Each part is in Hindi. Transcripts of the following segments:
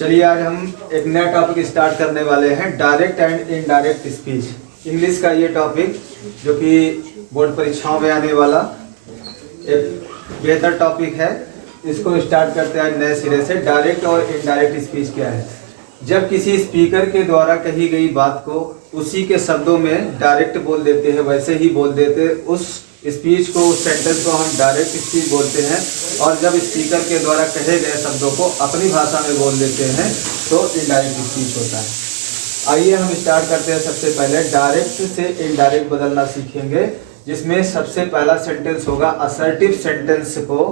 चलिए आज हम एक नया टॉपिक स्टार्ट करने वाले हैं, direct and indirect speech. English का ये टॉपिक जो कि बोर्ड परीक्षाओं में आने वाला एक बेहतर टॉपिक है। इसको स्टार्ट करते हैं नए सिरे से। डायरेक्ट और इनडायरेक्ट स्पीच क्या है? जब किसी स्पीकर के द्वारा कही गई बात को उसी के शब्दों में डायरेक्ट बोल देते हैं, वैसे ही बोल देते हैं, उस स्पीच को, उस सेंटेंस को हम डायरेक्ट स्पीच बोलते हैं। और जब स्पीकर के द्वारा कहे गए शब्दों को अपनी भाषा में बोल देते हैं तो इनडायरेक्ट स्पीच होता है। आइए हम स्टार्ट करते हैं। सबसे पहले डायरेक्ट से इनडायरेक्ट बदलना सीखेंगे, जिसमें सबसे पहला सेंटेंस होगा असर्टिव सेंटेंस को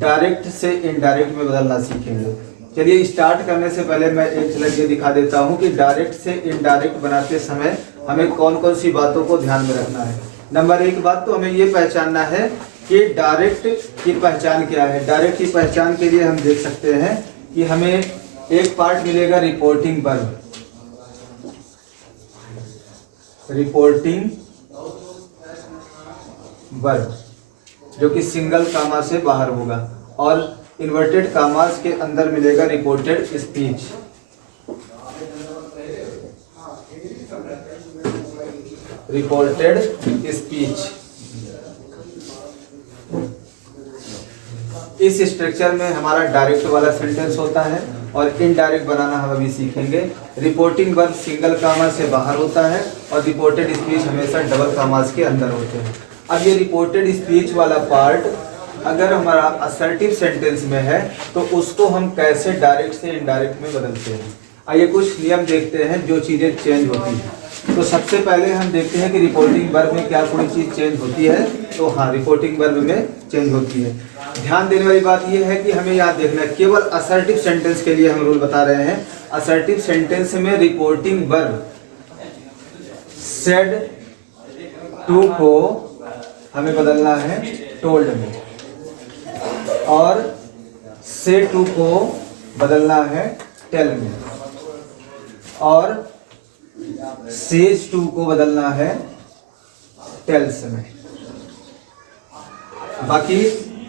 डायरेक्ट से इनडायरेक्ट में बदलना सीखेंगे। चलिए स्टार्ट करने से पहले मैं एक झलक ये दिखा देता हूँ कि डायरेक्ट से इनडायरेक्ट बनाते समय हमें कौन कौन सी बातों को ध्यान में रखना है। नंबर एक बात तो हमें ये पहचानना है कि डायरेक्ट की पहचान क्या है। डायरेक्ट की पहचान के लिए हम देख सकते हैं कि हमें एक पार्ट मिलेगा रिपोर्टिंग वर्ब, रिपोर्टिंग वर्ब जो कि सिंगल कामा से बाहर होगा, और इन्वर्टेड कामास के अंदर मिलेगा रिपोर्टेड स्पीच। रिपोर्टेड स्पीच इस स्ट्रक्चर में हमारा डायरेक्ट वाला सेंटेंस होता है, और इनडायरेक्ट बनाना हम अभी सीखेंगे। रिपोर्टिंग वर्ब सिंगल कामा से बाहर होता है और रिपोर्टेड स्पीच हमेशा डबल कामास के अंदर होते हैं। अब ये रिपोर्टेड स्पीच वाला पार्ट अगर हमारा असर्टिव सेंटेंस में है तो उसको हम कैसे डायरेक्ट से इनडायरेक्ट में बदलते हैं। आइए कुछ नियम देखते हैं जो चीज़ें चेंज होती हैं। तो सबसे पहले हम देखते हैं कि रिपोर्टिंग वर्ब में क्या कोई चीज़ चेंज होती है। तो हाँ, रिपोर्टिंग वर्ब में चेंज होती है। ध्यान देने वाली बात यह है कि हमें याद देखना है, केवल असर्टिव सेंटेंस के लिए हम रूल बता रहे हैं। असर्टिव सेंटेंस में रिपोर्टिंग वर्ब सेड टू को हमें बदलना है टोल्ड में, और से टू को बदलना है टेल में, और सेज टू को बदलना है टेल्स में। बाकी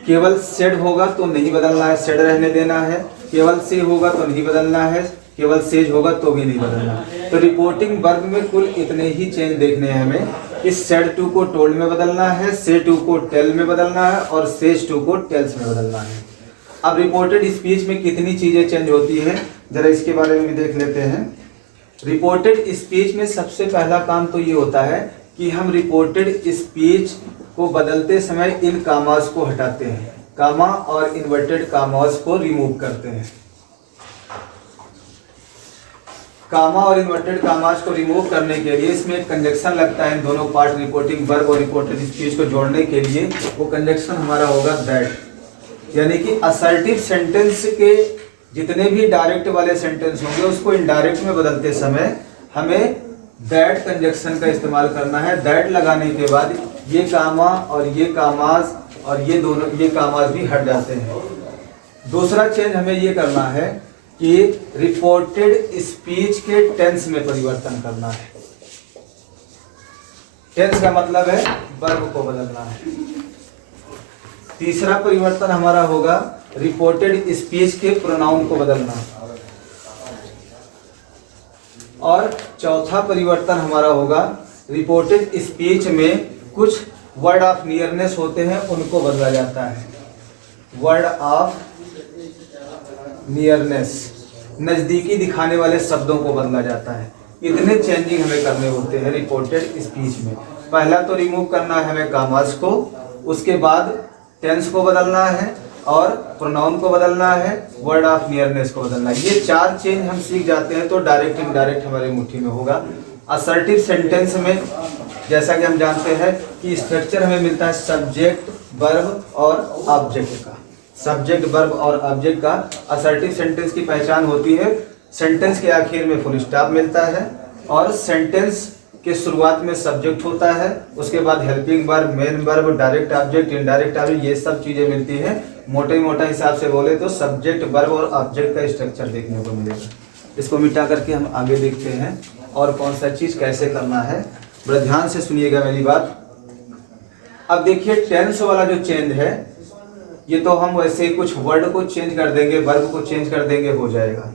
केवल सेड होगा तो नहीं बदलना है, सेड रहने देना है। केवल से होगा तो नहीं बदलना है, केवल सेज होगा तो भी नहीं बदलना। तो रिपोर्टिंग वर्ब में कुल इतने ही चेंज देखने हैं हमें। इस सेड टू को टोल्ड में बदलना है, से टू को टेल में बदलना है, और सेज टू को टेल्स में बदलना है। अब रिपोर्टेड स्पीच में कितनी चीजें चेंज होती हैं, जरा इसके बारे में भी देख लेते हैं। रिपोर्टेड स्पीच में सबसे पहला काम तो ये होता है कि हम रिपोर्टेड स्पीच को बदलते समय इन कामास को हटाते हैं, कामा और इन्वर्टेड कामास को रिमूव करते हैं। कामा और इन्वर्टेड कामास को रिमूव करने के लिए इसमें एक कंजक्शन लगता है। इन दोनों पार्ट रिपोर्टिंग वर्ब और रिपोर्टेड स्पीच को जोड़ने के लिए वो कंजक्शन हमारा होगा दैट। यानी कि असर्टिव सेंटेंस के जितने भी डायरेक्ट वाले सेंटेंस होंगे उसको इनडायरेक्ट में बदलते समय हमें दैट कंजक्शन का इस्तेमाल करना है। दैट लगाने के बाद ये कामा और ये कामास और ये दोनों ये कामास भी हट जाते हैं। दूसरा चेंज हमें ये करना है कि रिपोर्टेड स्पीच के टेंस में परिवर्तन करना है। टेंस का मतलब है वर्ब को बदलना है। तीसरा परिवर्तन हमारा होगा रिपोर्टेड स्पीच के प्रोनाउन को बदलना, और चौथा परिवर्तन हमारा होगा रिपोर्टेड स्पीच में कुछ वर्ड ऑफ नियरनेस होते हैं उनको बदला जाता है। वर्ड ऑफ नियरनेस, नजदीकी दिखाने वाले शब्दों को बदला जाता है। इतने चेंजिंग हमें करने होते हैं रिपोर्टेड स्पीच में। पहला तो रिमूव करना है हमें कामास को, उसके बाद टेंस को बदलना है, और प्रोनाउन को बदलना है, वर्ड ऑफ नियरनेस को बदलना है। ये चार चेंज हम सीख जाते हैं तो डायरेक्ट इनडायरेक्ट हमारे मुट्ठी में होगा। असर्टिव सेंटेंस में जैसा कि हम जानते हैं कि स्ट्रक्चर हमें मिलता है सब्जेक्ट, वर्ब और ऑब्जेक्ट का। सब्जेक्ट, वर्ब और ऑब्जेक्ट का असर्टिव सेंटेंस की पहचान होती है। सेंटेंस के आखिर में फुल स्टॉप मिलता है, और सेंटेंस के शुरुआत में सब्जेक्ट होता है, उसके बाद helping verb, main verb, direct object, indirect object, ये सब चीजें मिलती हैं। मोटे मोटा हिसाब से बोले तो सब्जेक्ट, वर्ब और ऑब्जेक्ट का स्ट्रक्चर देखने को मिलेगा। इसको मिटा करके हम आगे देखते हैं और कौन सा चीज कैसे करना है। बड़ा ध्यान से सुनिएगा मेरी बात। अब देखिए टेंस वाला जो चेंज है ये तो हम वैसे ही कुछ वर्ड को चेंज कर देंगे, वर्ब को चेंज कर देंगे, हो जाएगा।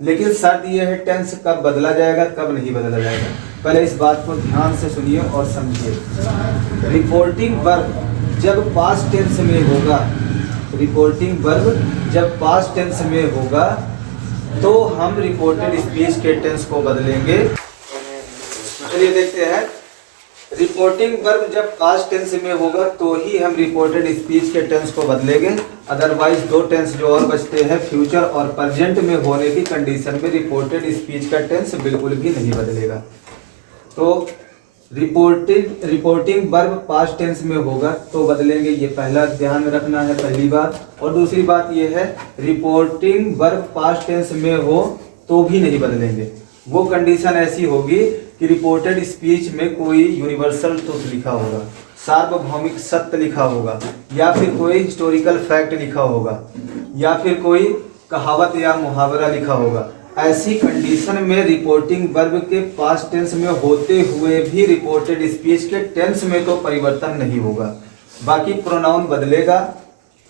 लेकिन शर्त यह है टेंस कब बदला जाएगा कब नहीं बदला जाएगा। पहले इस बात को ध्यान से सुनिए और समझिए। रिपोर्टिंग वर्ब जब पास्ट टेंस में होगा, रिपोर्टिंग वर्ब जब पास्ट टेंस में होगा तो हम रिपोर्टेड स्पीच के टेंस को बदलेंगे। चलिए देखते हैं। रिपोर्टिंग वर्ब जब पास्ट टेंस में होगा तो ही हम रिपोर्टेड स्पीच के टेंस को बदलेंगे, अदरवाइज दो टेंस जो और बचते हैं फ्यूचर और प्रेजेंट में होने की कंडीशन में रिपोर्टेड स्पीच का टेंस बिल्कुल भी नहीं बदलेगा। तो रिपोर्टिंग वर्ब पास्ट टेंस में होगा तो बदलेंगे, ये पहला ध्यान में रखना है, पहली बात। और दूसरी बात ये है रिपोर्टिंग वर्ब पास्ट टेंस में हो तो भी नहीं बदलेंगे। वो कंडीशन ऐसी होगी कि रिपोर्टेड स्पीच में कोई यूनिवर्सल ट्रुथ लिखा होगा, सार्वभौमिक सत्य लिखा होगा, या फिर कोई हिस्टोरिकल फैक्ट लिखा होगा, या फिर कोई कहावत या मुहावरा लिखा होगा। ऐसी कंडीशन में रिपोर्टिंग वर्ब के पास्ट टेंस में होते हुए भी रिपोर्टेड स्पीच के टेंस में तो परिवर्तन नहीं होगा। बाकी प्रोनाउन बदलेगा,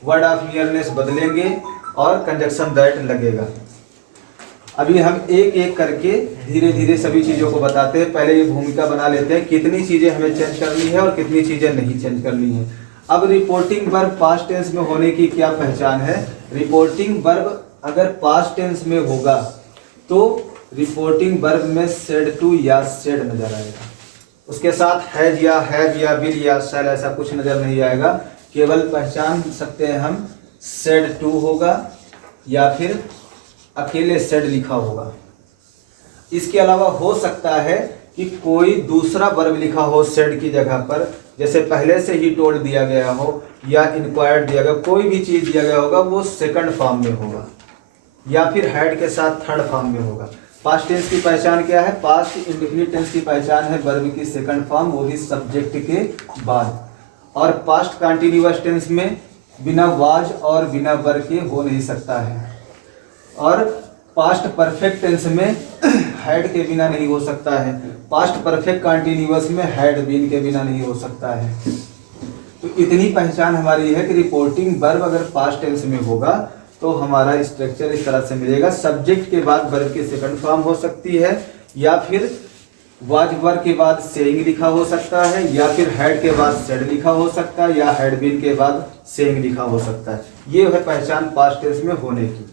वर्ड ऑफ नियरनेस बदलेंगे और कंजक्शन दैट लगेगा। अभी हम एक एक करके धीरे धीरे सभी चीज़ों को बताते हैं। पहले ये भूमिका बना लेते हैं कितनी चीज़ें हमें चेंज करनी है और कितनी चीज़ें नहीं चेंज करनी है। अब रिपोर्टिंग वर्ब पास्ट टेंस में होने की क्या पहचान है। रिपोर्टिंग वर्ब अगर पास्ट टेंस में होगा तो रिपोर्टिंग वर्ब में सेड टू या सेड नजर आएगा, उसके साथ हैज या हैव या विल या शैल ऐसा कुछ नजर नहीं आएगा। केवल पहचान सकते हैं हम सेड टू होगा या फिर अकेले सेड लिखा होगा। इसके अलावा हो सकता है कि कोई दूसरा वर्ब लिखा हो सेड की जगह पर, जैसे पहले से ही टोल्ड दिया गया हो या इंक्वायर्ड दिया गया, कोई भी चीज़ दिया गया होगा वो सेकंड फॉर्म में होगा या फिर हैड के साथ थर्ड फॉर्म में होगा। पास्ट टेंस की पहचान क्या है। पास्ट इंडेफिनिट टेंस की पहचान है वर्ब की सेकंड फॉर्म, वो भी सब्जेक्ट के बाद। और पास्ट कंटिन्यूअस टेंस में बिना वाज और बिना वर के हो नहीं सकता है। और पास्ट परफेक्ट टेंस में हैड के बिना नहीं हो सकता है। पास्ट परफेक्ट कंटिन्यूअस में हैड बीन के बिना नहीं हो सकता है। तो इतनी पहचान हमारी है कि रिपोर्टिंग वर्ब अगर पास्ट टेंस में होगा तो हमारा स्ट्रक्चर इस तरह से मिलेगा। सब्जेक्ट के बाद वर्ब की सेकंड फॉर्म हो सकती है, या फिर वाज वर के बाद सेइंग लिखा हो सकता है, या फिर हैड के बाद सेड लिखा हो सकता है, या हैड बीन के बाद सेइंग लिखा हो सकता है। ये है पहचान पास्ट टेंस में होने की।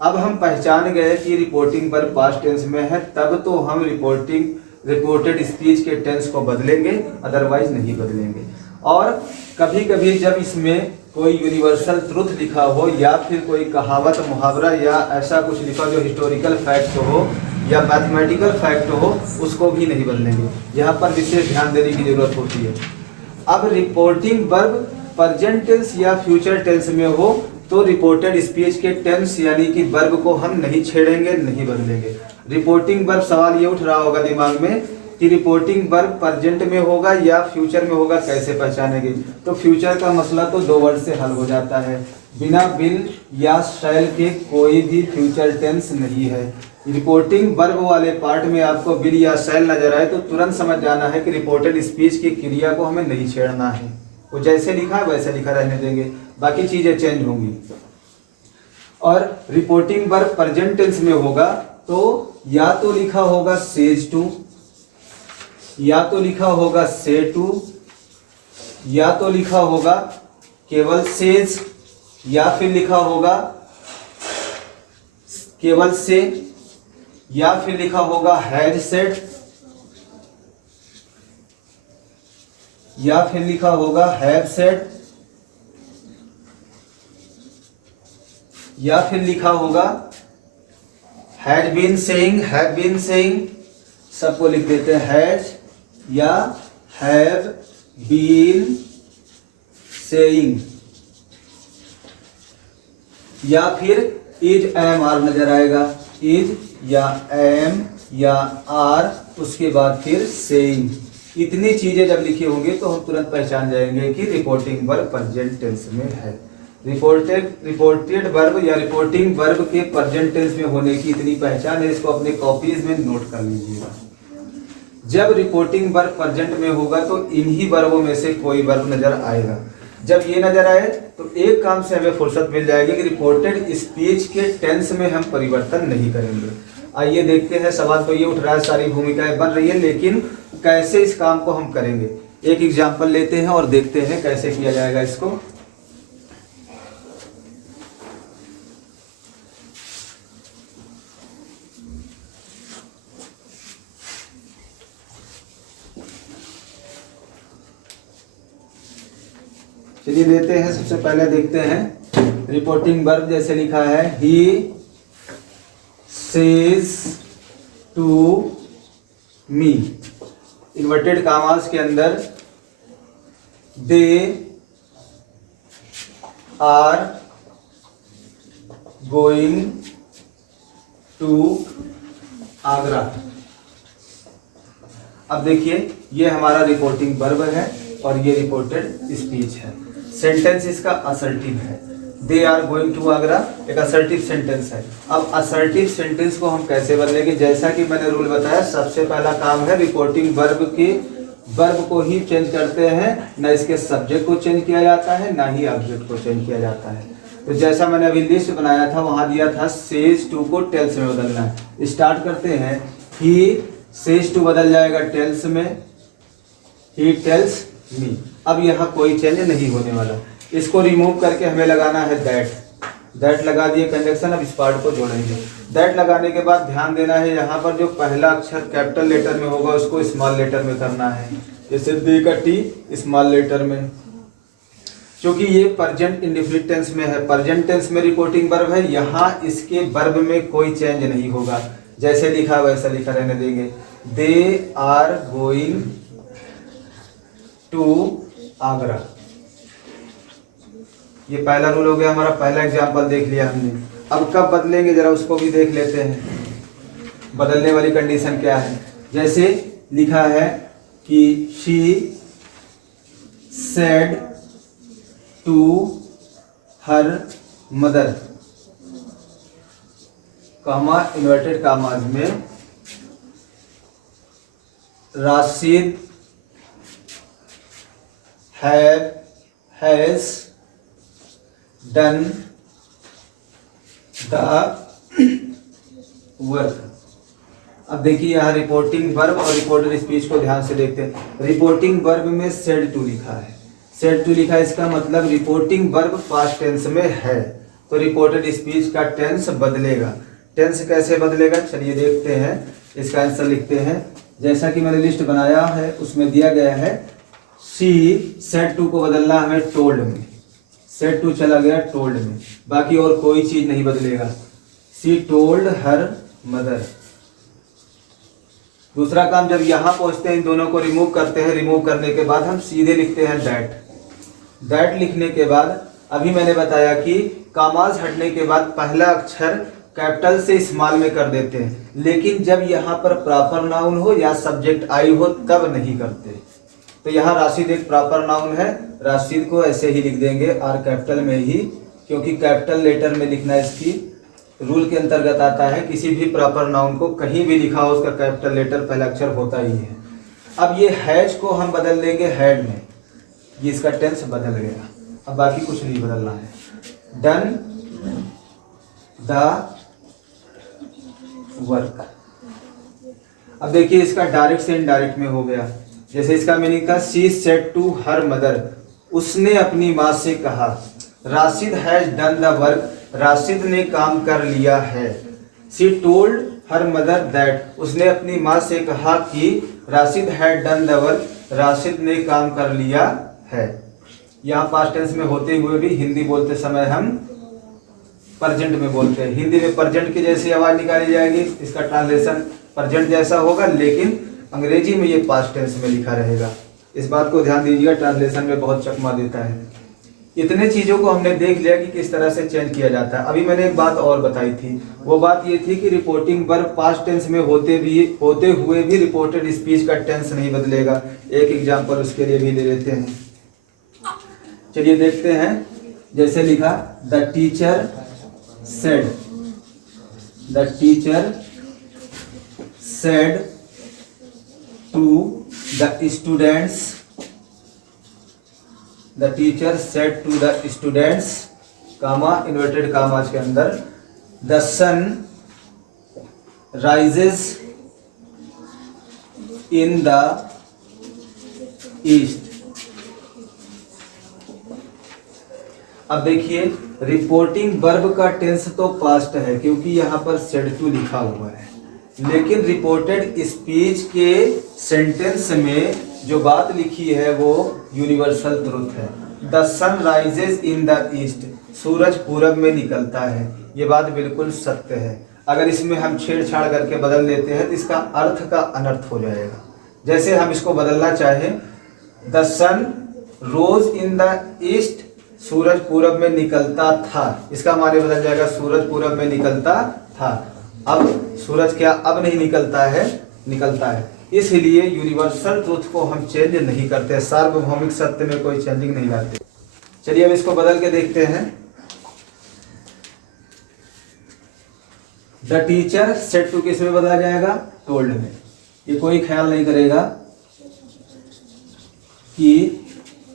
अब हम पहचान गए कि रिपोर्टिंग वर्ब पास्ट टेंस में है, तब तो हम रिपोर्टेड स्पीच के टेंस को बदलेंगे, अदरवाइज नहीं बदलेंगे। और कभी कभी जब इसमें कोई यूनिवर्सल ट्रुथ लिखा हो या फिर कोई कहावत मुहावरा या ऐसा कुछ लिखा जो हिस्टोरिकल फैक्ट हो या मैथमेटिकल फैक्ट हो, उसको भी नहीं बदलेंगे। यहाँ पर विशेष ध्यान देने की जरूरत होती है। अब रिपोर्टिंग वर्ब प्रेजेंट टेंस या फ्यूचर टेंस में हो तो रिपोर्टेड स्पीच के टेंस यानी कि वर्ब को हम नहीं छेड़ेंगे, नहीं बदलेंगे। रिपोर्टिंग वर्ब सवाल ये उठ रहा होगा दिमाग में कि रिपोर्टिंग वर्ब प्रेजेंट में होगा या फ्यूचर में होगा, कैसे पहचानेंगे। तो फ्यूचर का मसला तो दो वर्ड से हल हो जाता है। बिना विल या शैल के कोई भी फ्यूचर टेंस नहीं है। रिपोर्टिंग वर्ब वाले पार्ट में आपको विल या शैल नजर आए तो तुरंत समझ जाना है कि रिपोर्टेड स्पीच की क्रिया को हमें नहीं छेड़ना है। वो जैसे लिखा है वैसे लिखा रहने देंगे, बाकी चीजें चेंज होंगी। और रिपोर्टिंग वर्ब प्रेजेंट टेंस में होगा तो या तो लिखा होगा सेज टू, या तो लिखा होगा से टू, या तो लिखा होगा केवल सेज, या फिर लिखा होगा केवल से, या फिर लिखा होगा हैज सेड, या फिर लिखा होगा हैव सेड, या फिर लिखा होगा had been saying, have been saying, सबको लिख देते हैं हैज या हैव बीन सेइंग, या फिर इज एम आर नजर आएगा, इज या एम या आर, उसके बाद फिर सेइंग। इतनी चीजें जब लिखी होंगी तो हम तुरंत पहचान जाएंगे कि रिपोर्टिंग वर्ब प्रेजेंट टेंस में है। रिपोर्टेड वर्ब या रिपोर्टिंग वर्ब के प्रेजेंट टेंस में होने की इतनी पहचान है, इसको अपने कॉपीज में नोट कर लीजिएगा। जब रिपोर्टिंग वर्ब प्रेजेंट में होगा तो इन्हीं वर्बों में से कोई वर्ब नजर आएगा। जब ये नजर आए तो एक काम से हमें फुर्सत मिल जाएगी कि रिपोर्टेड स्पीच के टेंस में हम परिवर्तन नहीं करेंगे। आइए देखते हैं, सवाल तो ये उठ रहा है, सारी भूमिकाएं बन रही है, लेकिन कैसे इस काम को हम करेंगे। एक एग्जाम्पल लेते हैं और देखते हैं कैसे किया जाएगा इसको। चलिए लेते हैं, सबसे पहले देखते हैं रिपोर्टिंग वर्ब। जैसे लिखा है he says to me, inverted commas के अंदर they are going to Agra. अब देखिए ये हमारा रिपोर्टिंग वर्ब है और ये रिपोर्टेड स्पीच है। सेंटेंस इसका असर्टिव है, they are going to Agra एक असर्टिव सेंटेंस है। अब असर्टिव सेंटेंस को हम कैसे बदलेंगे, जैसा कि मैंने रूल बताया, सबसे पहला काम है रिपोर्टिंग वर्ब की वर्ब को ही चेंज करते हैं, ना इसके सब्जेक्ट को चेंज किया जाता है ना ही ऑब्जेक्ट को चेंज किया जाता है। तो जैसा मैंने अभी लिस्ट बनाया था वहां दिया था सेज टू को टेल्स में बदलना है। स्टार्ट करते हैं, ही सेज टू बदल जाएगा टेल्स में, ही टेल्स मी। अब यहाँ कोई चेंज नहीं होने वाला। इसको रिमूव करके हमें लगाना है दैट लगा दिए कंजक्शन। अब इस पार्ट को जोड़ेंगे। दैट लगाने के बाद ध्यान देना है, यहाँ पर जो पहला अक्षर कैपिटल लेटर में होगा उसको स्मॉल लेटर में करना है। जैसे दे का टी स्मॉल लेटर में, क्योंकि ये प्रेजेंट इंडेफिनिट टेंस में है, प्रेजेंट टेंस में रिपोर्टिंग वर्ब है, यहाँ इसके वर्ब में कोई चेंज नहीं होगा। जैसे लिखा वैसा लिखा रहने देंगे। They are going to Agra, ये पहला रूल हो गया हमारा, पहला एग्जाम्पल देख लिया हमने। अब कब बदलेंगे जरा उसको भी देख लेते हैं, बदलने वाली कंडीशन क्या है। जैसे लिखा है कि she said to her mother, comma inverted commas में Rashid has done the work. अब देखिए यहाँ रिपोर्टिंग वर्ब और रिपोर्टेड स्पीच को ध्यान से देखते हैं। रिपोर्टिंग वर्ब में सेड टू लिखा है, सेड टू लिखा है, इसका मतलब रिपोर्टिंग वर्ब पास्ट टेंस में है, तो रिपोर्टेड स्पीच का टेंस बदलेगा। टेंस कैसे बदलेगा चलिए देखते हैं, इसका आंसर लिखते हैं। जैसा कि मैंने लिस्ट बनाया है उसमें दिया गया है शी सेड टू को बदलना हमें टोल्ड में, सेड टू चला गया टोल्ड में, बाकी और कोई चीज नहीं बदलेगा। She told her mother. दूसरा काम, जब यहां पहुंचते हैं इन दोनों को रिमूव करते हैं, रिमूव करने के बाद हम सीधे लिखते हैं दैट लिखने के बाद अभी मैंने बताया कि कामाज हटने के बाद पहला अक्षर कैपिटल से स्मॉल में कर देते हैं, लेकिन जब यहाँ पर प्रॉपर नाउन हो या सब्जेक्ट आई हो तब नहीं करते। तो यहाँ राशिद एक प्रॉपर नाउन है, राशिद को ऐसे ही लिख देंगे और कैपिटल में ही, क्योंकि कैपिटल लेटर में लिखना इसकी रूल के अंतर्गत आता है। किसी भी प्रॉपर नाउन को कहीं भी लिखा हो उसका कैपिटल लेटर पहला अक्षर होता ही है। अब ये हैज को हम बदल देंगे हैड में, ये इसका टेंस बदल गया, अब बाकी कुछ नहीं बदलना है। Done the work. अब देखिए इसका डायरेक्ट से इनडायरेक्ट में हो गया। जैसे इसका मीनिंग था she said to her mother, उसने अपनी माँ से कहा। Rashid has done the work, Rashid ने काम कर लिया है। She told her mother that, उसने अपनी माँ से कहा कि Rashid had done the work, Rashid ने काम कर लिया है। यहाँ पास्ट टेंस में होते हुए भी हिंदी बोलते समय हम प्रेजेंट में बोलते हैं। हिंदी में प्रेजेंट की जैसी आवाज निकाली जाएगी, इसका ट्रांसलेशन प्रेजेंट जैसा होगा, लेकिन अंग्रेजी में ये पास्ट टेंस में लिखा रहेगा। इस बात को ध्यान दीजिएगा, ट्रांसलेशन में बहुत चकमा देता है। इतने चीजों को हमने देख लिया कि किस तरह से चेंज किया जाता है। अभी मैंने एक बात और बताई थी, वो बात ये थी कि रिपोर्टिंग वर्ब पास्ट टेंस में होते हुए भी रिपोर्टेड स्पीच का टेंस नहीं बदलेगा। एक एग्जांपल उसके लिए भी ले लेते हैं, चलिए देखते हैं। जैसे लिखा the teacher said, the teacher said to the students the teacher said to the students comma inverted commas के अंदर the sun rises in the east. अब देखिए रिपोर्टिंग वर्ब का टेंस तो पास्ट है क्योंकि यहाँ पर सेड टू लिखा हुआ है, लेकिन रिपोर्टेड स्पीच के सेंटेंस में जो बात लिखी है वो यूनिवर्सल ट्रुथ है। The sun rises in the east, सूरज पूरब में निकलता है, ये बात बिल्कुल सत्य है। अगर इसमें हम छेड़छाड़ करके बदल देते हैं तो इसका अर्थ का अनर्थ हो जाएगा। जैसे हम इसको बदलना चाहें, the sun rose in the east, सूरज पूरब में निकलता था, इसका माने बदल जाएगा सूरज पूरब में निकलता था। अब सूरज क्या अब नहीं निकलता है, निकलता है। इसलिए यूनिवर्सल ट्रुथ को हम चेंज नहीं करते, सार्वभौमिक सत्य में कोई चेंजिंग नहीं लाते। चलिए अब इसको बदल के देखते हैं। द टीचर सेड टू किस में बदला जाएगा, टोल्ड में। ये कोई ख्याल नहीं करेगा कि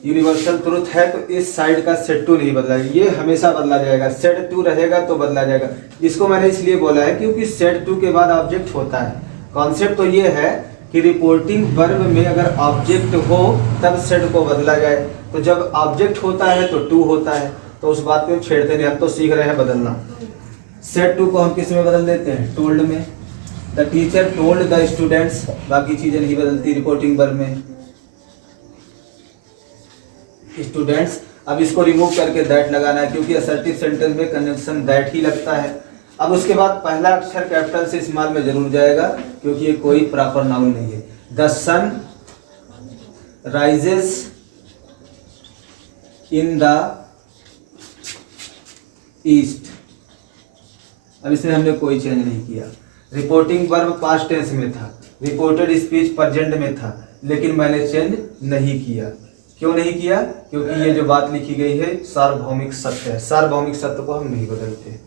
यूनिवर्सल ट्रुथ है तो इस साइड का सेड टू नहीं बदला, ये हमेशा बदला जाएगा। सेड टू रहेगा तो बदला जाएगा। इसको मैंने इसलिए बोला है क्योंकि सेड टू के बाद ऑब्जेक्ट होता है। कॉन्सेप्ट तो ये है कि रिपोर्टिंग वर्ब में अगर ऑब्जेक्ट हो तब सेड को बदला जाए, तो जब ऑब्जेक्ट होता है तो टू होता है, तो उस बात को छेड़ते नहीं, हम तो सीख रहे हैं बदलना। सेड टू को हम किस में बदल देते हैं, टोल्ड में। The teacher told the students, बाकी चीजें नहीं बदलती रिपोर्टिंग वर्ब में। स्टूडेंट्स, अब इसको रिमूव करके दैट लगाना है क्योंकि असर्टिव सेंटेंस में कंजंक्शन दैट ही लगता है। अब उसके बाद पहला अक्षर कैपिटल से स्मॉल में जरूर जाएगा क्योंकि ये कोई प्रॉपर नाउन नहीं है। The sun rises in the east, अब इसमें हमने कोई चेंज नहीं किया। रिपोर्टिंग वर्ब पास्ट टेंस में था, रिपोर्टेड स्पीच प्रेजेंट में था, लेकिन मैंने चेंज नहीं किया। क्यों नहीं किया, क्योंकि ये जो बात लिखी गई है सार्वभौमिक सत्य है, सार्वभौमिक सत्य को हम नहीं बदलते।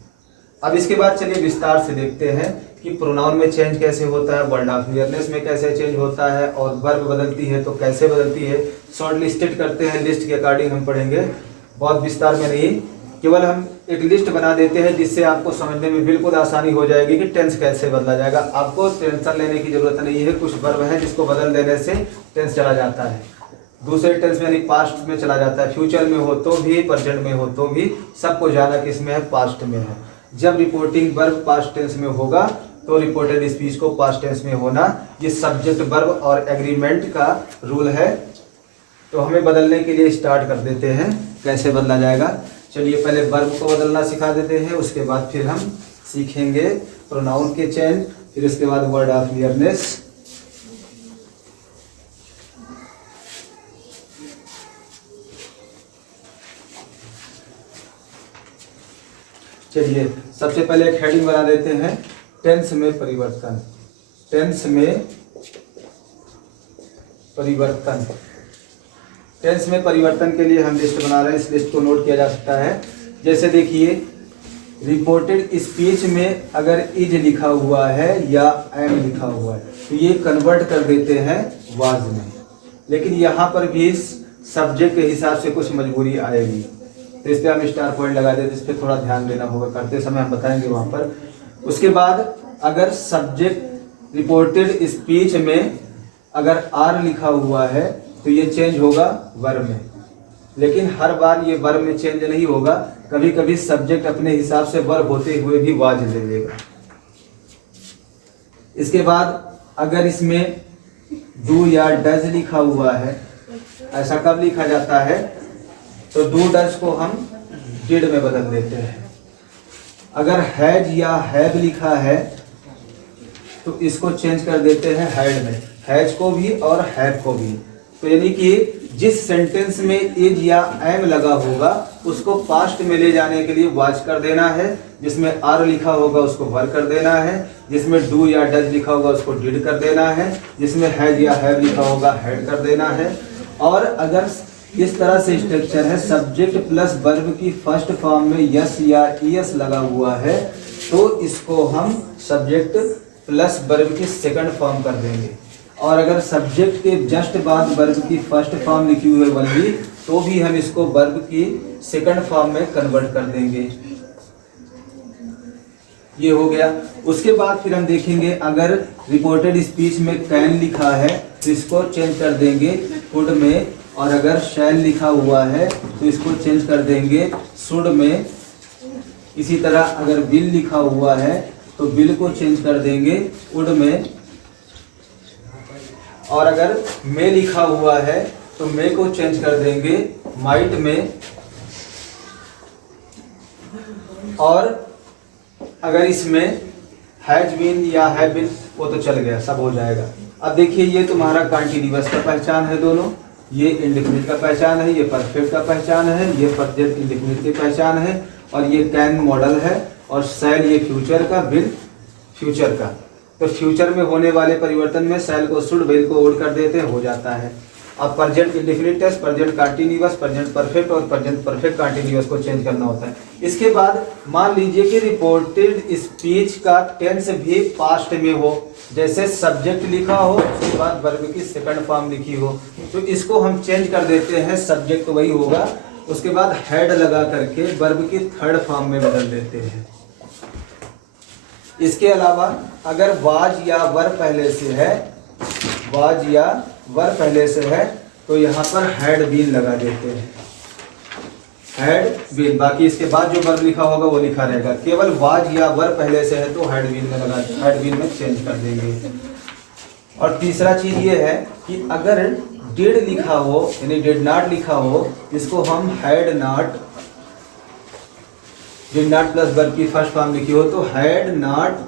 अब इसके बाद चलिए विस्तार से देखते हैं कि प्रोनाउन में चेंज कैसे होता है, वर्ड ऑफ क्लियरनेस में कैसे चेंज होता है, और वर्ब बदलती है तो कैसे बदलती है। शॉर्ट लिस्टेड करते हैं, लिस्ट के अकॉर्डिंग हम पढ़ेंगे, बहुत विस्तार में नहीं, केवल हम एक लिस्ट बना देते हैं जिससे आपको समझने में बिल्कुल आसानी हो जाएगी कि टेंस कैसे बदला जाएगा। आपको टेंशन लेने की जरूरत नहीं है, कुछ वर्ब है जिसको बदल देने से टेंस चला जाता है, दूसरे टेंस में यानी पास्ट में चला जाता है, फ्यूचर में हो तो भी, प्रेजेंट में हो तो भी, सबको जाना किस में है, पास्ट में है। जब रिपोर्टिंग वर्ब पास्ट टेंस में होगा तो रिपोर्टेड स्पीच को पास्ट टेंस में होना, ये सब्जेक्ट वर्ब और एग्रीमेंट का रूल है। तो हमें बदलने के लिए स्टार्ट कर देते हैं, कैसे बदला जाएगा। चलिए पहले वर्ब को बदलना सिखा देते हैं, उसके बाद फिर हम सीखेंगे प्रोनाउन के चेंज, फिर उसके बाद वर्ड ऑफ क्लियरनेस। चलिए सबसे पहले एक हेडिंग बना देते हैं, टेंस में परिवर्तन। टेंस में परिवर्तन, टेंस में परिवर्तन के लिए हम लिस्ट बना रहे हैं, इस लिस्ट को नोट किया जा सकता है। जैसे देखिए रिपोर्टेड स्पीच में अगर इज लिखा हुआ है या एम लिखा हुआ है तो ये कन्वर्ट कर देते हैं वाज में, लेकिन यहाँ पर भी सब्जेक्ट के हिसाब से कुछ मजबूरी आएगी, तो इस पर हम स्टार पॉइंट लगा देते, इस पर थोड़ा ध्यान देना होगा, करते समय हम बताएंगे वहाँ पर। उसके बाद अगर सब्जेक्ट रिपोर्टेड स्पीच में अगर आर लिखा हुआ है तो ये चेंज होगा वर्ब में, लेकिन हर बार ये वर्ब में चेंज नहीं होगा, कभी कभी सब्जेक्ट अपने हिसाब से वर्ब होते हुए भी वाज ले लेगा। इसके बाद अगर इसमें डू या डज लिखा हुआ है, ऐसा कब लिखा जाता है, तो डू डज को हम डिड में बदल देते हैं। अगर हैज या हैव लिखा है तो इसको चेंज कर देते हैं हैड में, हैज को भी और हैव को भी। तो यानी कि जिस सेंटेंस में इज या एम लगा होगा उसको पास्ट में ले जाने के लिए वाज कर देना है, जिसमें आर लिखा होगा उसको वर कर देना है, जिसमें डू या डज लिखा होगा उसको डिड कर देना है, जिसमें हैज या हैव लिखा होगा हैड कर देना है। और अगर इस तरह से स्ट्रक्चर है, सब्जेक्ट प्लस वर्ब की फर्स्ट फॉर्म में यस या ईएस लगा हुआ है तो इसको हम सब्जेक्ट प्लस वर्ब की सेकंड फॉर्म कर देंगे। और अगर सब्जेक्ट के जस्ट बाद वर्ब की फर्स्ट फॉर्म लिखी हुई है वनली तो भी हम इसको वर्ब की सेकंड फॉर्म में कन्वर्ट कर देंगे। ये हो गया। उसके बाद फिर हम देखेंगे अगर रिपोर्टेड स्पीच में कैन लिखा है तो इसको चेंज कर देंगे कुड में, और अगर शैल लिखा हुआ है तो इसको चेंज कर देंगे शुड में। इसी तरह अगर विल लिखा हुआ है तो विल को चेंज कर देंगे वुड में, और अगर मे लिखा हुआ है तो मे को चेंज कर देंगे माइट में, और अगर इसमें हैज बीन या हैव बीन वो तो चल गया, सब हो जाएगा। अब देखिए ये तुम्हारा कंटीन्यूअस का पहचान है दोनों, ये इंडेफिनिट का पहचान है, ये परफेक्ट का पहचान है, ये प्रेजेंट इंडेफिनिट की पहचान है, और ये कैन मॉडल है, और शैल ये फ्यूचर का, विल फ्यूचर का। तो फ्यूचर में होने वाले परिवर्तन में शैल को शुड, विल को वुड कर देते हैं, हो जाता है। अब present indefinite tense, present continuous, present perfect और प्रेजेंट परफेक्ट कंटीन्यूअस को चेंज करना होता है। इसके बाद मान लीजिए कि रिपोर्टेड स्पीच का टेंस भी पास्ट में हो, जैसे सब्जेक्ट लिखा हो उसके बाद वर्ब की सेकंड फॉर्म लिखी हो, तो इसको हम चेंज कर देते हैं, सब्जेक्ट वही होगा, उसके बाद हेड लगा करके वर्ब की थर्ड फॉर्म में बदल देते हैं। इसके अलावा अगर वाज या वर पहले से है, वाज या वर पहले से है तो यहाँ पर हैड बीन लगा देते हैं, हैड बीन। बाकी इसके बाद जो वर्ब लिखा होगा वो लिखा रहेगा, केवल वाज या वर पहले से है तो हैड बीन में लगा, हैड बीन में चेंज कर देंगे। और तीसरा चीज ये है कि अगर डिड लिखा हो यानी डिड नॉट लिखा हो, इसको हम had not, did not plus verb की फर्स्ट फॉर्म लिखी हो तो हैड नॉट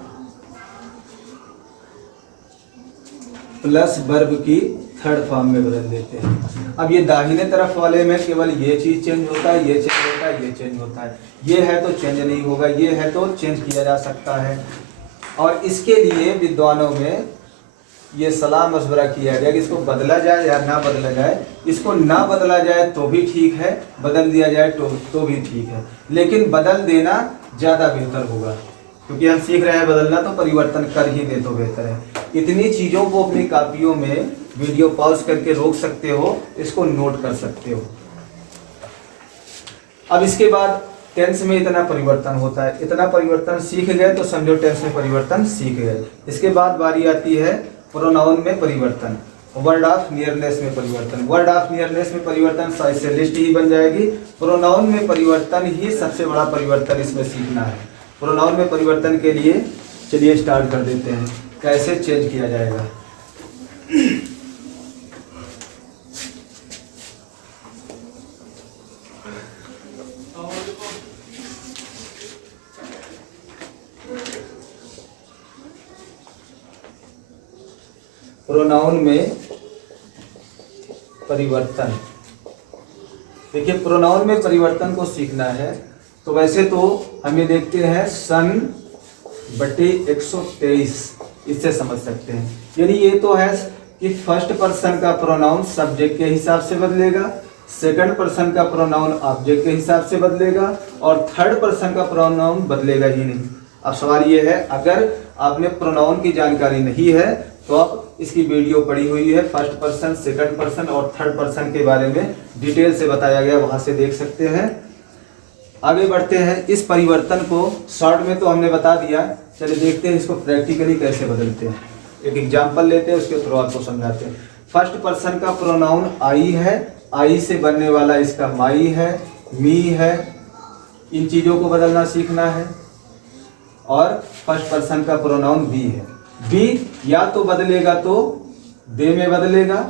प्लस वर्ब की थर्ड फॉर्म में बदल देते हैं। अब ये दाहिने तरफ वाले में केवल ये चीज चेंज होता है, ये चेंज होता है, ये चेंज होता है, ये है तो चेंज नहीं होगा, ये है तो चेंज किया जा सकता है। और इसके लिए विद्वानों में ये सलाह मशवरा किया गया कि इसको बदला जाए या ना बदला जाए। इसको ना बदला जाए तो भी ठीक है, बदल दिया जाए तो भी ठीक है, लेकिन बदल देना ज़्यादा बेहतर होगा, क्योंकि हम सीख रहे हैं बदलना, तो परिवर्तन कर ही दे तो बेहतर है। इतनी चीज़ों को अपनी कापियों में वीडियो पॉज करके रोक सकते हो, इसको नोट कर सकते हो। अब इसके बाद टेंस में इतना परिवर्तन होता है, इतना परिवर्तन सीख गए तो समझो टेंस में परिवर्तन सीख गए। इसके बाद बारी आती है प्रोनाउन में परिवर्तन, वर्ड ऑफ नियरनेस में परिवर्तन। वर्ड ऑफ नियरनेस में परिवर्तन साइज से लिस्ट ही बन जाएगी। प्रोनाउन में परिवर्तन ही सबसे बड़ा परिवर्तन इसमें सीखना है। प्रोनाउन में परिवर्तन के लिए चलिए स्टार्ट कर देते हैं, कैसे चेंज किया जाएगा। प्रोनाउन में परिवर्तन, देखिए प्रोनाउन में परिवर्तन को सीखना है तो वैसे तो हम ये देखते हैं सन बटे 123, इससे समझ सकते हैं। यानी ये तो है कि फर्स्ट पर्सन का प्रोनाउन सब्जेक्ट के हिसाब से बदलेगा, सेकंड पर्सन का प्रोनाउन ऑब्जेक्ट के हिसाब से बदलेगा, और थर्ड पर्सन का प्रोनाउन बदलेगा ही नहीं। अब सवाल ये है, अगर आपने प्रोनाउन की जानकारी नहीं है तो आप इसकी वीडियो पड़ी हुई है, फर्स्ट पर्सन, सेकंड पर्सन और थर्ड पर्सन के बारे में डिटेल से बताया गया, वहां से देख सकते हैं। आगे बढ़ते हैं। इस परिवर्तन को शॉर्ट में तो हमने बता दिया, चलिए देखते हैं इसको प्रैक्टिकली कैसे बदलते हैं। एक एग्जांपल लेते हैं, उसके थ्रू आपको समझाते हैं। फर्स्ट पर्सन का प्रोनाउन आई है, आई से बनने वाला इसका माई है, मी है, इन चीज़ों को बदलना सीखना है। और फर्स्ट पर्सन का प्रोनाउन बी है, बी या तो बदलेगा तो दे में बदलेगा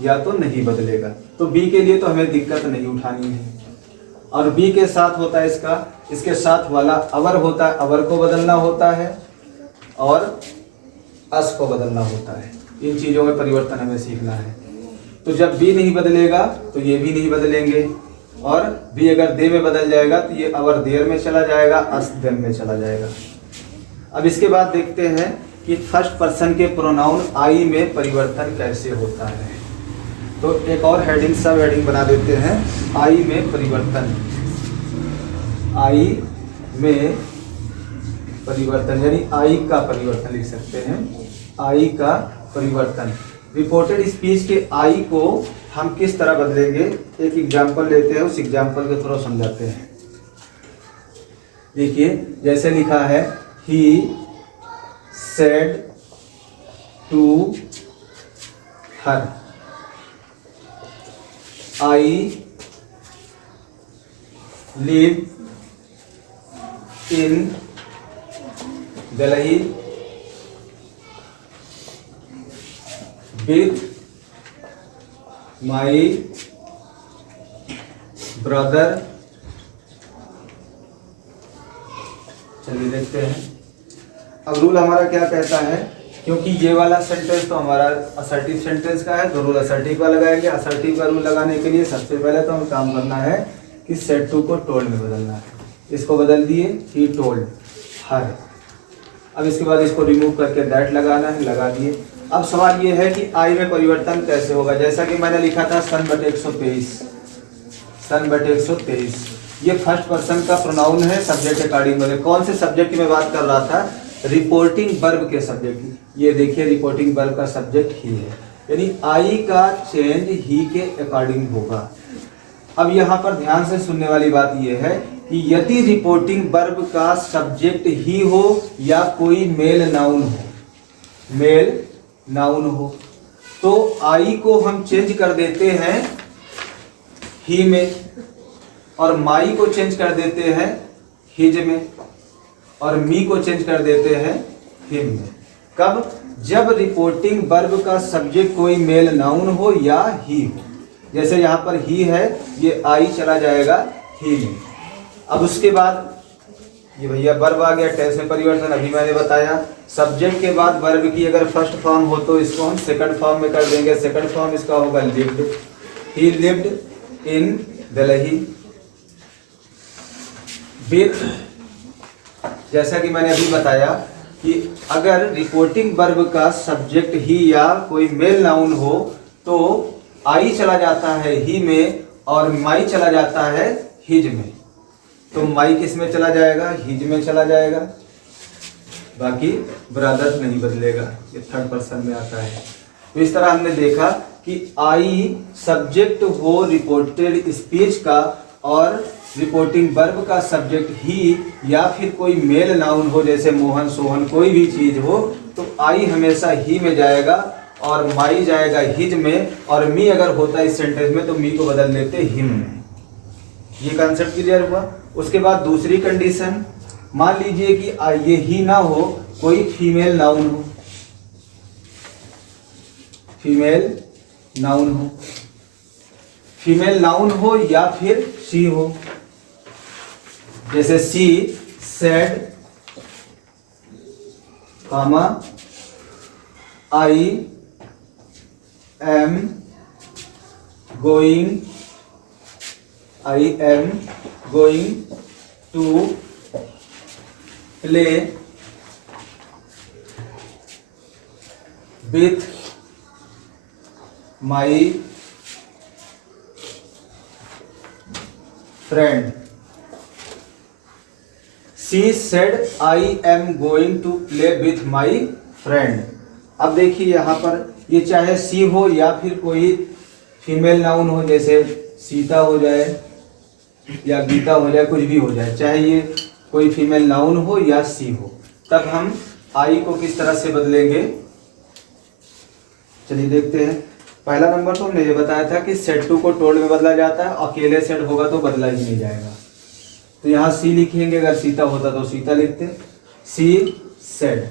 या तो नहीं बदलेगा, तो बी के लिए तो हमें दिक्कत नहीं उठानी है। और बी के साथ होता है इसके साथ वाला अवर होता है, अवर को बदलना होता है और अस को बदलना होता है। इन चीज़ों में परिवर्तन हमें सीखना है। तो जब बी नहीं बदलेगा तो ये भी नहीं बदलेंगे, और बी अगर दे में बदल जाएगा तो ये अवर देर में चला जाएगा, अस देम में चला जाएगा। अब इसके बाद देखते हैं कि फर्स्ट पर्सन के प्रोनाउन आई में परिवर्तन कैसे होता है। तो एक और हेडिंग, सब हेडिंग बना देते हैं, आई में परिवर्तन। आई में परिवर्तन यानी आई का परिवर्तन लिख सकते हैं, आई का परिवर्तन। रिपोर्टेड स्पीच के आई को हम किस तरह बदलेंगे, एक एग्जाम्पल लेते हैं, उस एग्जाम्पल के थ्रू समझाते हैं। देखिए जैसे लिखा है, he said to her, I live in Delhi with my brother। चलिए देखते हैं। अब रूल हमारा क्या कहता है, क्योंकि ये वाला सेंटेंस तो हमारा असर्टिव सेंटेंस का है तो रूल असर्टिव का लगाएंगे। असर्टिव का रूल लगाने के लिए सबसे पहले तो हमें काम करना है कि सेड टू को टोल्ड में बदलना है। इसको बदल दिए, ही टोल्ड हर। अब इसके बाद इसको रिमूव करके दैट लगाना है, लगा दिए। अब सवाल ये है कि आई में परिवर्तन कैसे होगा। जैसा कि मैंने लिखा था सन बटे 123, सन बटे 123, ये फर्स्ट पर्सन का प्रोनाउन है सब्जेक्ट अकॉर्डिंग वाले। कौन से सब्जेक्ट की मैं बात कर रहा था, रिपोर्टिंग वर्ब के सब्जेक्ट की। ये देखिए रिपोर्टिंग वर्ब का सब्जेक्ट ही है, यानी आई का चेंज ही के अकॉर्डिंग होगा। अब यहाँ पर ध्यान से सुनने वाली बात यह है कि यदि रिपोर्टिंग वर्ब का सब्जेक्ट ही हो या कोई मेल नाउन हो, मेल नाउन हो, तो आई को हम चेंज कर देते हैं ही में, और माई को चेंज कर देते हैं हिज में, और मी को चेंज कर देते हैं हिम में। कब, जब रिपोर्टिंग वर्ब का सब्जेक्ट कोई मेल नाउन हो या ही हो। जैसे यहाँ पर ही है, ये आई चला जाएगा ही में। अब उसके बाद ये भैया वर्ब आ गया, टेंस में परिवर्तन अभी मैंने बताया। सब्जेक्ट के बाद वर्ब की अगर फर्स्ट फॉर्म हो तो इसको हम सेकंड फॉर्म में कर देंगे। सेकंड फॉर्म इसका होगा lived, he lived in Delhi with. जैसा कि मैंने अभी बताया कि अगर रिपोर्टिंग वर्ब का सब्जेक्ट ही या कोई मेल नाउन हो तो आई चला जाता है ही में और माई चला जाता है हिज में। तो माई किस में चला जाएगा, हिज में चला जाएगा, बाकी ब्रदर नहीं बदलेगा, ये थर्ड पर्सन में आता है। तो इस तरह हमने देखा कि आई सब्जेक्ट हो रिपोर्टेड स्पीच का और रिपोर्टिंग वर्ब का सब्जेक्ट ही या फिर कोई मेल नाउन हो, जैसे मोहन सोहन कोई भी चीज हो, तो आई हमेशा ही में जाएगा और माई जाएगा हिज में, और मी अगर होता इस सेंटेंस में तो मी को बदल देते हिम में। ये कॉन्सेप्ट क्लियर हुआ। उसके बाद दूसरी कंडीशन, मान लीजिए कि ये ही ना हो, कोई फीमेल नाउन हो, फीमेल नाउन हो, फीमेल नाउन हो या फिर शी हो। जैसे she said comma I am going, I am going to play with my friend. She said I am going to play with my friend. अब देखिए यहाँ पर ये चाहे सी हो या फिर कोई फीमेल नाउन हो, जैसे सीता हो जाए या गीता हो जाए, कुछ भी हो जाए, चाहे ये कोई फीमेल नाउन हो या सी हो, तब हम आई को किस तरह से बदलेंगे, चलिए देखते हैं। पहला नंबर तो हमने ये बताया था कि सेड टू को टोल्ड में बदला जाता है, अकेले सेड होगा तो बदला ही नहीं जाएगा। तो यहाँ सी लिखेंगे, अगर सीता होता तो सीता लिखते, सी सेड।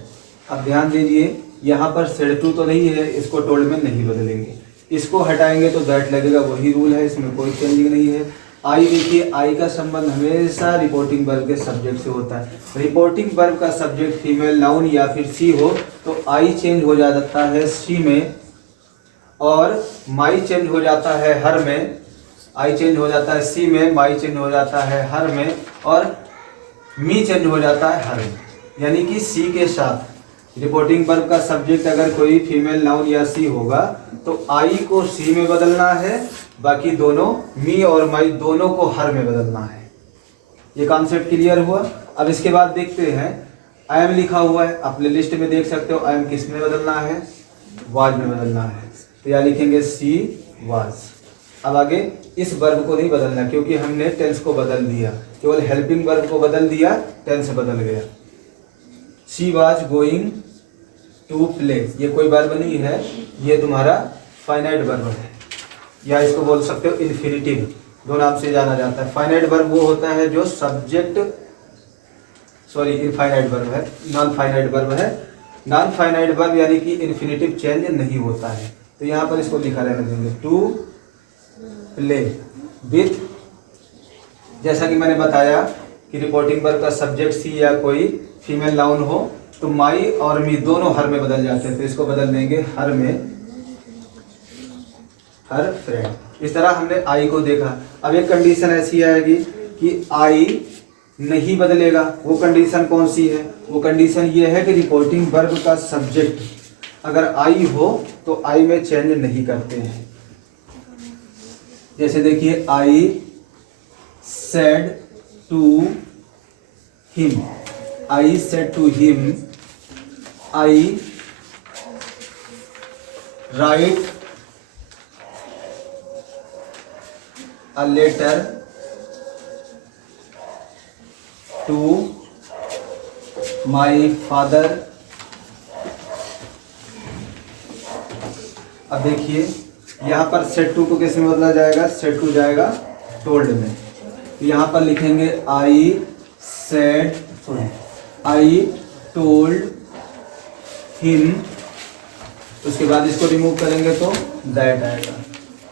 अब ध्यान दीजिए यहाँ पर सेड टू तो नहीं है, इसको टोल्ड में नहीं बदलेंगे, इसको हटाएंगे तो दैट लगेगा, वही रूल है, इसमें कोई चेंजिंग नहीं है। आई देखिए, आई का संबंध हमेशा रिपोर्टिंग वर्ब के सब्जेक्ट से होता है। रिपोर्टिंग वर्ब का सब्जेक्ट फीमेल नाउन या फिर सी हो तो आई चेंज हो जाता है सी में, और माई चेंज हो जाता है हर में। आई चेंज हो जाता है सी में, माई चेंज हो जाता है हर में, और मी चेंज हो जाता है हर में। यानी कि सी के साथ रिपोर्टिंग वर्ब का सब्जेक्ट अगर कोई फीमेल नाउन या सी होगा तो आई को सी में बदलना है, बाकी दोनों मी और माई दोनों को हर में बदलना है। ये कॉन्सेप्ट क्लियर हुआ। अब इसके बाद देखते हैं, आई एम लिखा हुआ है, अपने लिस्ट में देख सकते हो आई एम किस में बदलना है, वाज में बदलना है। तो यहाँ लिखेंगे शी वाज। अब आगे इस वर्ब को नहीं बदलना क्योंकि हमने टेंस को बदल दिया, केवल हेल्पिंग वर्ब को बदल दिया, टेंस बदल गया। She was going to play, ये कोई वर्ब नहीं है, ये तुम्हारा फाइनाइट वर्ब है, या इसको बोल सकते हो इन्फिनिटिव, दो नाम से जाना जाता है। फाइनाइट वर्ब वो होता है जो सब्जेक्ट, सॉरी इनफाइनाइट वर्ब है, नॉन फाइनाइट वर्ब है। नॉन फाइनाइट वर्ब यानी कि इन्फिनिटिव चेंज नहीं होता है। तो यहाँ पर इसको लिखा रहने देंगे टू प्ले विथ, जैसा कि मैंने बताया कि रिपोर्टिंग वर्ब का सब्जेक्ट सी या कोई फीमेल नाउन हो तो माई और मी दोनों हर में बदल जाते हैं, तो इसको बदल देंगे हर में, हर फ्रेंड। इस तरह हमने आई को देखा। अब एक कंडीशन ऐसी आएगी कि आई नहीं बदलेगा। वो कंडीशन कौन सी है? वो कंडीशन ये है कि रिपोर्टिंग वर्ब का सब्जेक्ट अगर आई हो तो आई में चेंज नहीं करते हैं। जैसे देखिए I said to him, I said to him, I write a letter to my father। अब देखिए यहाँ पर सेट टू को कैसे में बदला जाएगा? सेट टू जाएगा टोल्ड में। यहाँ पर लिखेंगे I said, sorry I told him, उसके बाद इसको रिमूव करेंगे तो दैट आएगा,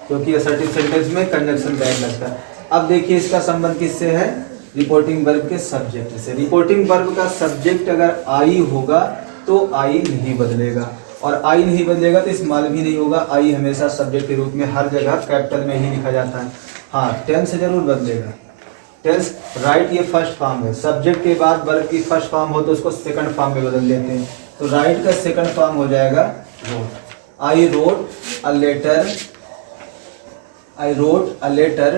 क्योंकि असर्टिव सेंटेंस में कंजंक्शन दैट लगता है। अब देखिए इसका संबंध किससे है? रिपोर्टिंग वर्ब के सब्जेक्ट से। रिपोर्टिंग वर्ब का सब्जेक्ट अगर आई होगा तो आई नहीं बदलेगा, और आई नहीं बदलेगा तो स्मॉल भी नहीं होगा। आई हमेशा सब्जेक्ट के रूप में हर जगह कैपिटल में ही लिखा जाता है। हाँ, टेंस जरूर बदलेगा। टेंस राइट ये फर्स्ट फॉर्म है, सब्जेक्ट के बाद वर्ब की फर्स्ट फॉर्म हो तो उसको सेकंड फॉर्म में बदल देते हैं। तो राइट का सेकंड फॉर्म हो जाएगा wrote. I wrote a letter, I wrote a letter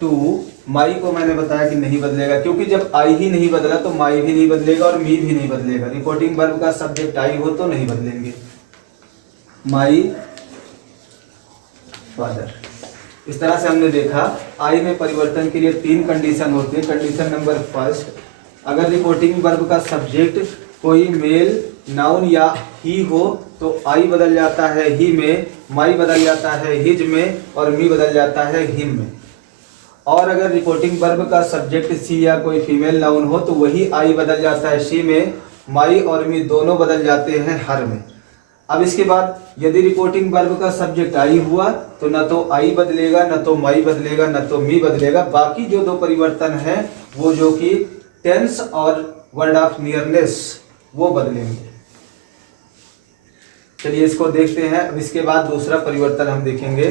to my को मैंने बताया कि नहीं बदलेगा, क्योंकि जब आई ही नहीं बदला तो माई भी नहीं बदलेगा और मी भी नहीं बदलेगा। रिपोर्टिंग वर्ब का सब्जेक्ट आई हो तो नहीं बदलेंगे। My father. इस तरह से हमने देखा आई में परिवर्तन के लिए 3 कंडीशन होती है। कंडीशन नंबर फर्स्ट, अगर रिपोर्टिंग वर्ब का सब्जेक्ट कोई मेल नाउन या ही हो तो आई बदल जाता है ही में, माई बदल जाता है हिज में, और मी बदल जाता है हिम में। और अगर रिपोर्टिंग वर्ब का सब्जेक्ट सी या कोई फीमेल नाउन हो तो वही आई बदल जाता है शी में, माई और मी दोनों बदल जाते हैं हर में। अब इसके बाद यदि रिपोर्टिंग वर्ब का सब्जेक्ट आई हुआ तो न तो आई बदलेगा, न तो माई बदलेगा, न तो मी बदलेगा। बाकी जो 2 परिवर्तन है वो जो कि टेंस और वर्ड ऑफ नियरनेस वो बदलेंगे। चलिए इसको देखते हैं। अब इसके बाद दूसरा परिवर्तन हम देखेंगे